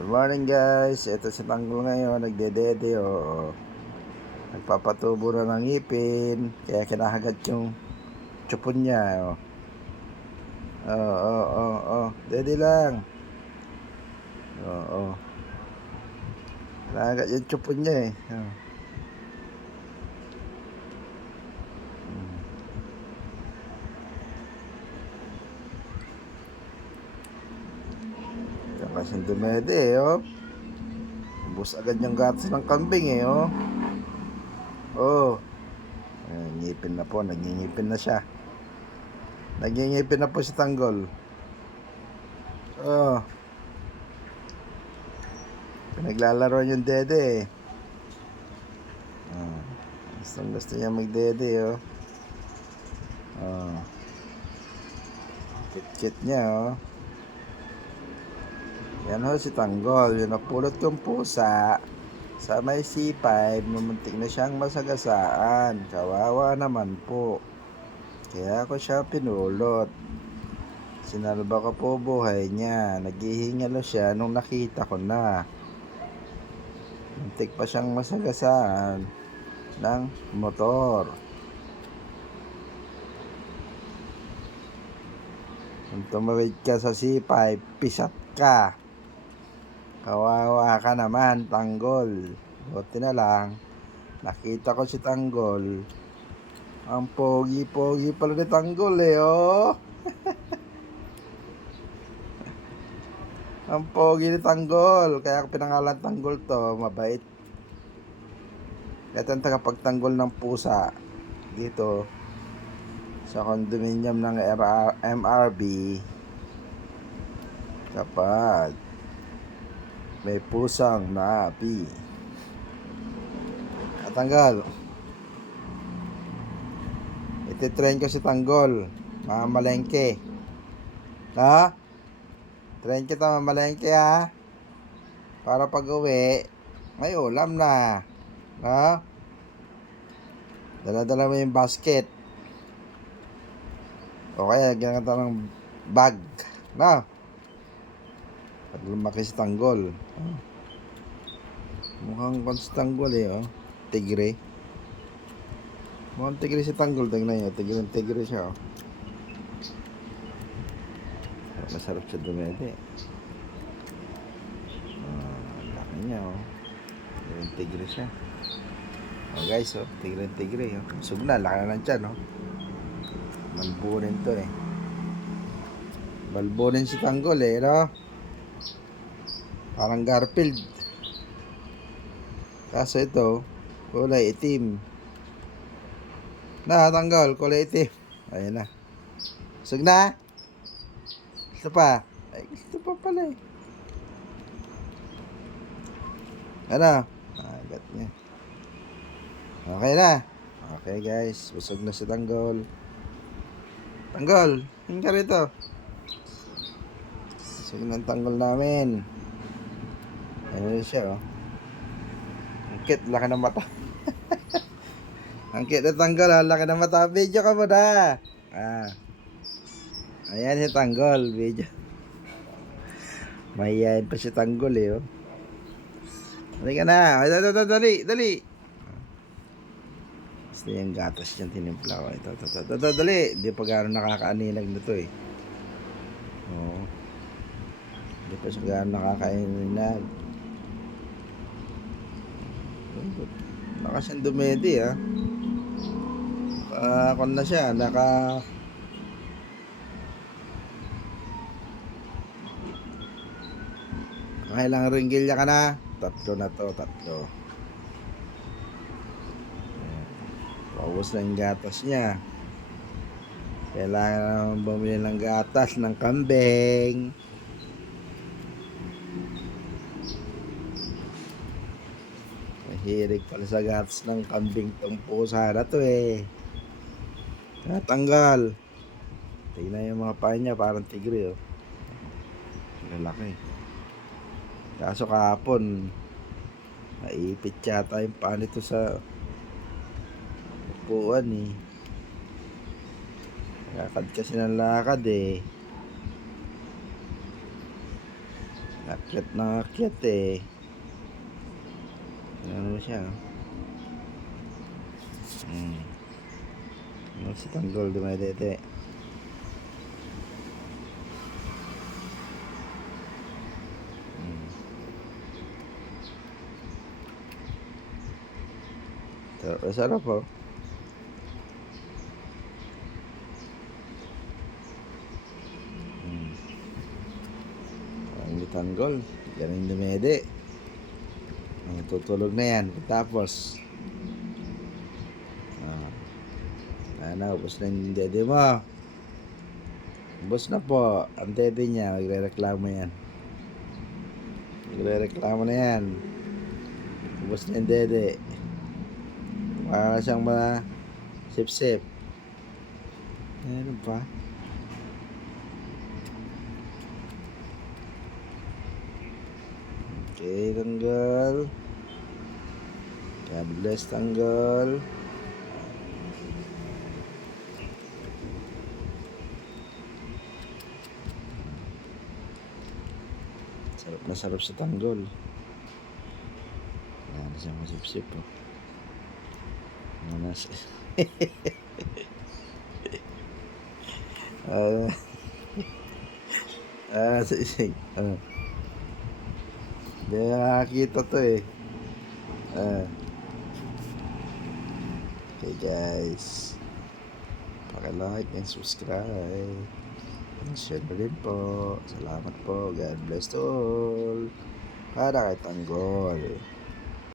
Good morning guys, ito si Tanggol ngayon, nagdedede nagpapatubo na ng ngipin, kaya kinahagat yung tsupon niya dede lang. Kinahagat yung tsupon niya Yan kasing dumede ubos agad yung gatas ng kambing ngipin na po, nagingipin na siya. Nagingipin na po si Tanggol. Pinaglalaro yung dede gusto niya magdede kit niya Yan si Tanggol, yung napulot kong pusa sa may C5, muntik na siyang masagasaan. Kawawa naman po. Kaya ako siya pinulot. Sinalba ko po buhay niya. Naghihingalo siya nung nakita ko na. Muntik pa siyang masagasaan ng motor. Kung tumawid ka sa C5, pisat ka. Kawawa ka naman, Tanggol. Buti na lang, nakita ko si Tanggol. Ang pogi-pogi pala ni Tanggol Ang pogi ni Tanggol. Kaya ako pinangalan Tanggol to, mabait. Ito ang tagapagtanggol ng pusa dito sa condominium ng MRB kapag may pusang naapi. Tanggol, ititrain ko si Tanggol mamalengke train kita mamalengke para pag uwi may ulam na dala-dala mo yung basket o kaya lagyan ka ng bag pag lumaki si Tanggol. Mukhang si Tanggol tigre. Mukhang tigre si Tanggol. Tignan nyo, tigre siya masarap siya dumede. Laki niya tigre siya guys tigre busog na, laki na ng tiyan malbunin to balbunin si Tanggol parang Garfield, kaso ito kulay itim Tanggol, kulay itim. Ayun na, busog na. Ito pa, ito pa pala agat niya. Okay na. Okay guys, busog na si Tanggol. Tanggol, hinga rito. Busog ng Tanggol namin. Ayun siya ang cute, laki ng mata. Ang cute na Tanggol, laki ng mata. Video ka mo na. Ayan si Tanggol, video. Mahihayin pa si Tanggol Dali ka na. Dali. Gusto yung gatas dyan tinimpla ko. Ito, dali. Hindi pa gano'n nakakaaninag na to Hindi pa siya gano'n nakakaaninag. Baka siyang dumedi kung na siya, kailang ringgilya ka na. Tatlo na to. Paubos na yung gatas niya. Kailangan naman bumili ng gatas ng kambing. Mahilig pala sa gatas ng kambing tong pusa na to Natanggal. Tingnan yung mga paa niya, parang tigre lalaki. Kaso kahapon naipit yata yung paa nito sa upuan lakad kasi ng lakad Akyat na akyat eh. Ano siya? Ano si tanggol dumadete? Sarap po. Ang tanggol, galing dumede. Tutulog na yan. Tapos, ubos na yung dede mo. Ubos na po. Ang dede niya, magre-reklamo yan. Magre-reklamo na yan. Ubos na yung dede. Para siyang mga sip-sip. Meron pa. Okay, tanggol. God bless, tanggol. Sarap na sarap sa tanggol. Yan, siya masip-sip po. Manas. Sige. Hindi nakakita to eh. Okay guys. Paki-like and subscribe. And share na rin po. Salamat po. God bless to all. Para kay tanggol.